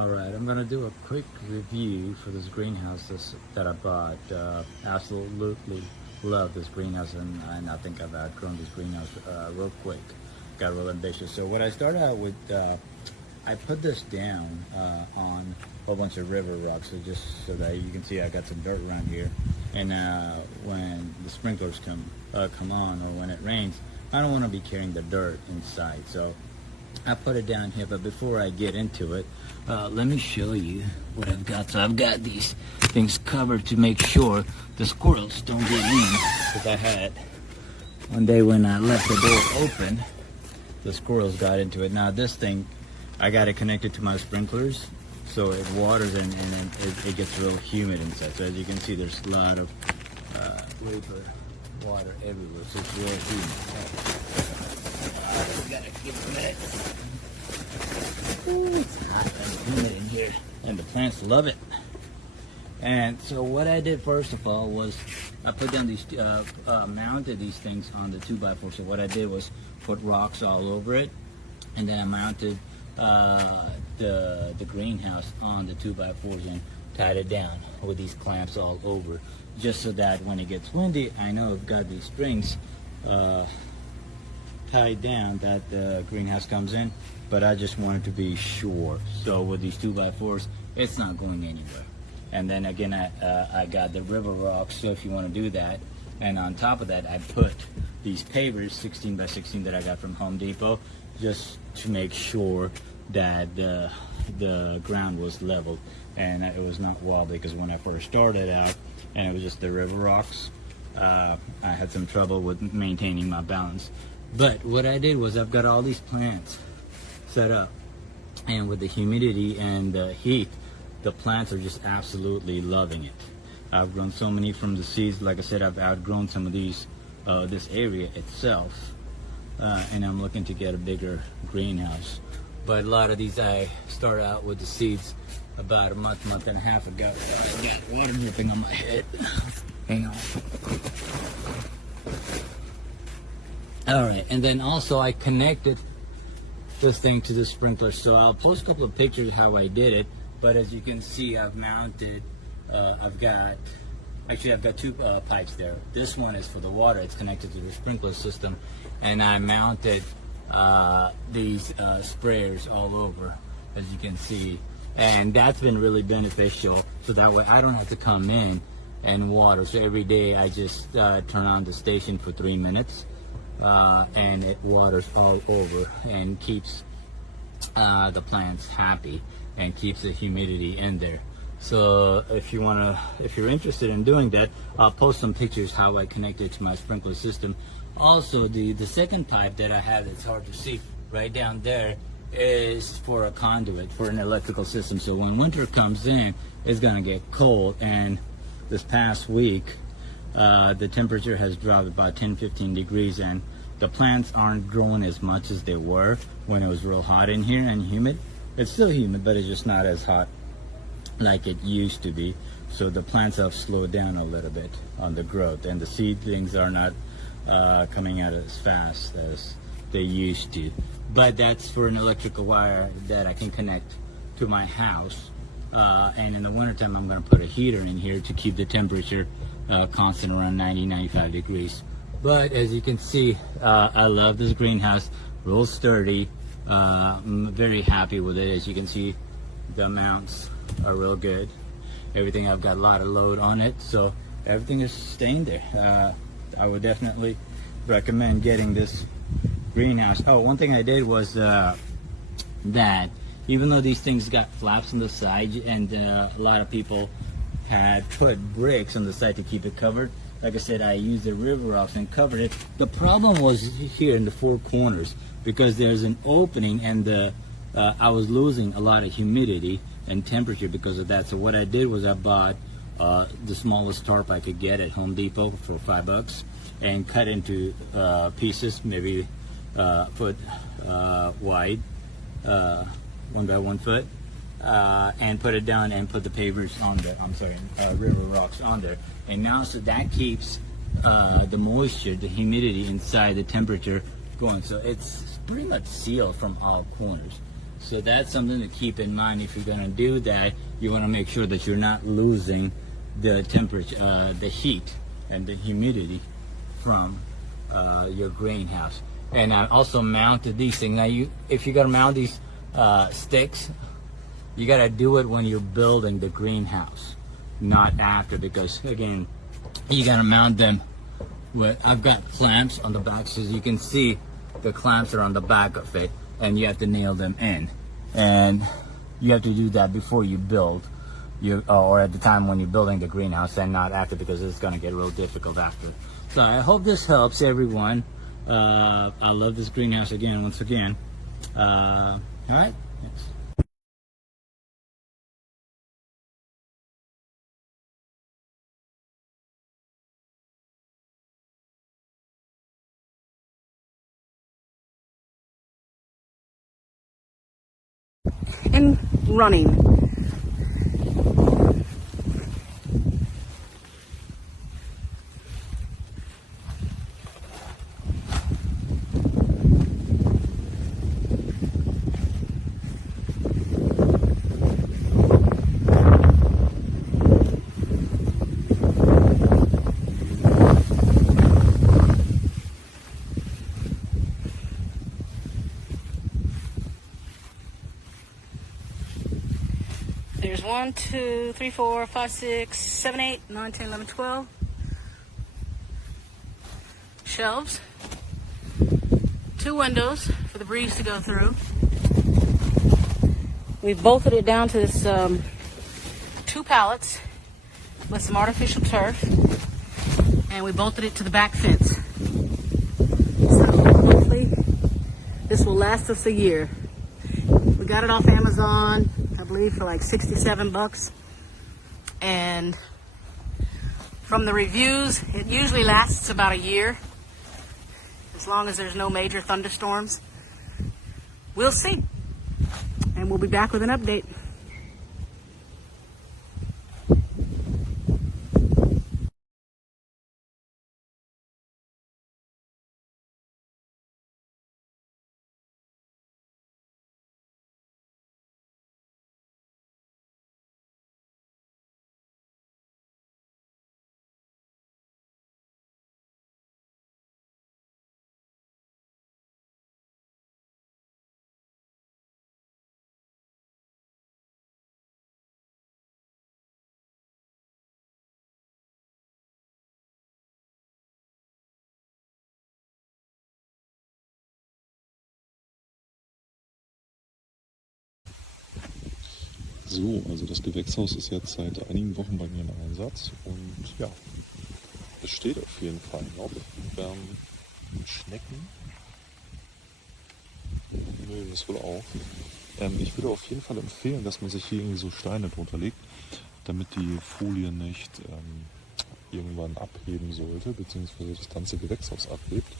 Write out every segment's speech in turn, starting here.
Alright, I'm gonna do a quick review for this greenhouse that I bought. Absolutely love this greenhouse, and I think I've outgrown this greenhouse real quick. Got real ambitious. So what I started out with, I put this down on a whole bunch of river rocks, so just so that you can see I got some dirt around here. And when the sprinklers come on, or when it rains, I don't want to be carrying the dirt inside. So I put it down here, but before I get into it, let me show you what I've got. So I've got these things covered to make sure the squirrels don't get in. Because I had one day when I left the door open, the squirrels got into it. Now this thing, I got it connected to my sprinklers, so it waters and it gets real humid inside. So as you can see, there's a lot of vapor, water everywhere, so it's real humid. Gotta keep it. Ooh, it's hot and humid in here, and the plants love it. And so what I did first of all was I put down these, mounted these things on the 2x4. So what I did was put rocks all over it, and then I mounted the greenhouse on the 2x4s and tied it down with these clamps all over, just so that when it gets windy, I know I've got these strings tied down that the greenhouse comes in, but I just wanted to be sure. So with these 2x4s, it's not going anywhere. And then again, I got the river rocks, so if you want to do that. And on top of that, I put these pavers, 16x16 that I got from Home Depot, just to make sure that the ground was leveled and it was not wobbly, because when I first started out and it was just the river rocks, I had some trouble with maintaining my balance. But what I did was I've got all these plants set up, and with the humidity and the heat, the plants are just absolutely loving it. I've grown so many from the seeds. Like I said, I've outgrown some of these, this area itself, and I'm looking to get a bigger greenhouse. But a lot of these I started out with the seeds about a month and a half ago. I got water dripping on my head. Hang on. Alright, and then also I connected this thing to the sprinkler. So I'll post a couple of pictures of how I did it. But as you can see, I've mounted, I've got two pipes there. This one is for the water. It's connected to the sprinkler system. And I mounted these sprayers all over, as you can see. And that's been really beneficial. So that way I don't have to come in and water. So every day I just turn on the station for 3 minutes. And it waters all over and keeps the plants happy and keeps the humidity in there. So if you're interested in doing that, I'll post some pictures how I connect it to my sprinkler system. Also, the second pipe that I have that's hard to see right down there is for a conduit for an electrical system. So when winter comes in, it's gonna get cold, and this past week the temperature has dropped about 10-15 degrees, and the plants aren't growing as much as they were when it was real hot in here and humid. It's still humid, but it's just not as hot like it used to be. So the plants have slowed down a little bit on the growth, and the seedlings are not coming out as fast as they used to. But that's for an electrical wire that I can connect to my house. And in the wintertime, I'm going to put a heater in here to keep the temperature constant around 90-95 degrees. But as you can see, I love this greenhouse, real sturdy. I'm very happy with it. As you can see, the mounts are real good. Everything, I've got a lot of load on it, so everything is staying there. I would definitely recommend getting this greenhouse. Oh, one thing I did was that even though these things got flaps on the side, and a lot of people had put bricks on the side to keep it covered, like I said, I used the river rocks and covered it. The problem was here in the four corners, because there's an opening, and I was losing a lot of humidity and temperature because of that. So what I did was I bought the smallest tarp I could get at Home Depot for $5, and cut into pieces, maybe foot wide, 1 by 1 foot, and put it down and put the pavers on there. I'm sorry, river rocks on there. And now, so that keeps the moisture, the humidity inside, the temperature going. So it's pretty much sealed from all corners. So that's something to keep in mind. If you're going to do that, you want to make sure that you're not losing the temperature, the heat and the humidity from your greenhouse. And I also mounted these things. Now, if you're going to mount these sticks, you got to do it when you're building the greenhouse, not after, because again, you got to mount them with, I've got clamps on the back, so as you can see, the clamps are on the back of it, and you have to nail them in. And you have to do that before you build, or at the time when you're building the greenhouse, and not after, because it's going to get real difficult after. So I hope this helps everyone. I love this greenhouse again, once again. All right. Yes. And running. There's 1, 2, 3, 4, 5, 6, 7, 8, 9, 10, 11, 12 shelves, 2 windows for the breeze to go through. We bolted it down to this 2 pallets with some artificial turf, and we bolted it to the back fence. So hopefully this will last us a year. We got it off Amazon, I believe, for like 67 bucks. And from the reviews, it usually lasts about a year, as long as there's no major thunderstorms. We'll see. And we'll be back with an update. So, also das Gewächshaus ist jetzt seit einigen Wochen bei mir im Einsatz und ja, es steht auf jeden Fall noch. Schnecken mögen es wohl auch. Ich würde auf jeden Fall empfehlen, dass man sich hier irgendwie so Steine drunter legt, damit die Folie nicht irgendwann abheben sollte, beziehungsweise das ganze Gewächshaus abhebt.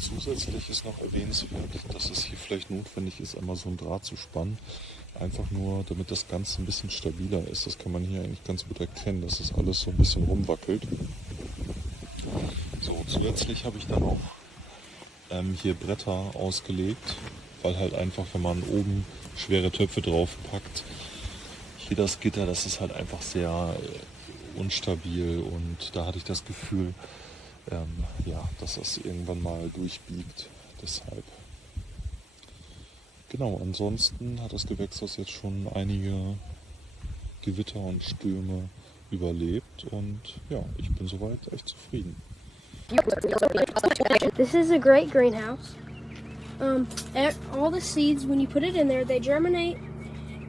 Zusätzlich ist noch erwähnenswert, dass es hier vielleicht notwendig ist, einmal so ein Draht zu spannen. Einfach nur, damit das Ganze ein bisschen stabiler ist. Das kann man hier eigentlich ganz gut erkennen, dass das alles so ein bisschen rumwackelt. So, zusätzlich habe ich dann auch hier Bretter ausgelegt, weil halt einfach, wenn man oben schwere Töpfe drauf packt, hier das Gitter, das ist halt einfach sehr unstabil, und da hatte ich das Gefühl, ja, dass das irgendwann mal durchbiegt. Deshalb. Genau, ansonsten hat das Gewächshaus jetzt schon einige Gewitter und Stürme überlebt, und ja, ich bin soweit echt zufrieden. This is a great greenhouse. All the seeds, when you put it in there, they germinate.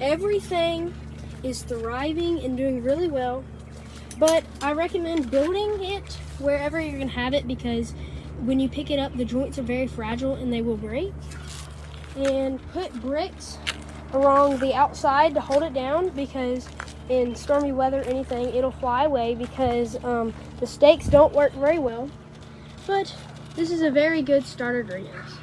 Everything is thriving and doing really well. But I recommend building it wherever you're going to have it, because when you pick it up, the joints are very fragile and they will break. And put bricks along the outside to hold it down, because in stormy weather or anything, it'll fly away, because the stakes don't work very well. But this is a very good starter greenhouse.